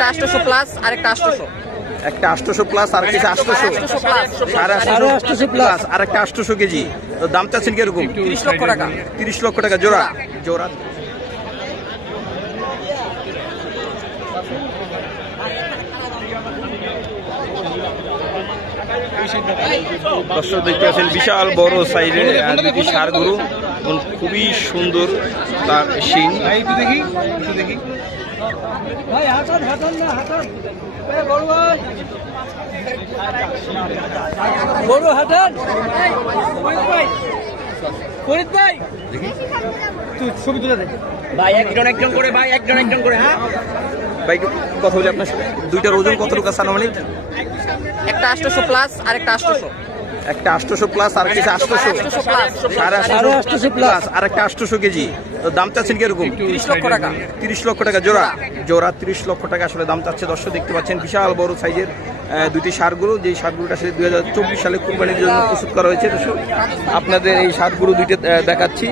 একটা 800 প্লাস আর একটা 800, একটা 800 প্লাস আর কিছু 800 প্লাস 850 প্লাস আর একটা 800 কেজি। তো দাম চাচ্ছেন কিরকম? 30 লক্ষ টাকা। 30 লক্ষ টাকা জোড়া। জোড়া দর্শক দেখতে পাচ্ছেন বিশাল বড় সাইজের দুটি ষাঁড় গরু এবং খুবই সুন্দর তার শিং। ভাই একজন করে, ভাই একজন করে। হ্যাঁ ভাই কথা বলি আপনার সাথে, দুইটার ওজন কতটুকু আছে আনুমানিক? একটা 800 প্লাস আর একটা 800, একটা 800 প্লাস আর কিছু 800 প্লাস 850 প্লাস আর একটা 800 কেজি। তো দাম চাচ্ছেন কিরকম? 30 লক্ষ টাকা। 30 লক্ষ টাকা জোড়া। জোড়া 30 লক্ষ টাকা আসলে দাম চাচ্ছে। দর্শক দেখতে পাচ্ছেন বিশাল বড় সাইজের দুটি ষাঁড় গরু, যেই ষাঁড় গরুটা আসলে 2024 সালে কুরবানির জন্য প্রস্তুত করা হয়েছে। দর্শক আপনাদের এই ষাঁড় গরু দুইটা দেখাচ্ছি,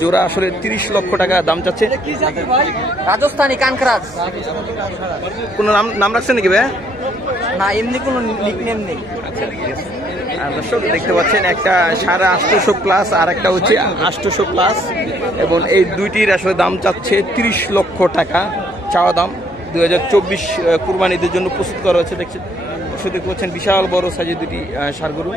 জোড়া আসলে 30 লক্ষ টাকা দাম চাচ্ছে। রাজস্থানী কানকরাজ। কোনো নাম রাখছেন নাকি ভাই? না, এমনি কোনো নিকনেম নেই। আর দর্শক দেখতে পাচ্ছেন একটা 850 প্লাস আর একটা হচ্ছে 800 প্লাস, এবং এই দুইটির আসলে দাম চাচ্ছে 30 লক্ষ টাকা চাওয়া দাম। 2024 কুরবানিদের জন্য প্রস্তুত করা হয়েছে। দেখছেন দর্শক দেখতে পাচ্ছেন বিশাল বড় সাইজের দুটি ষাঁড় গরু।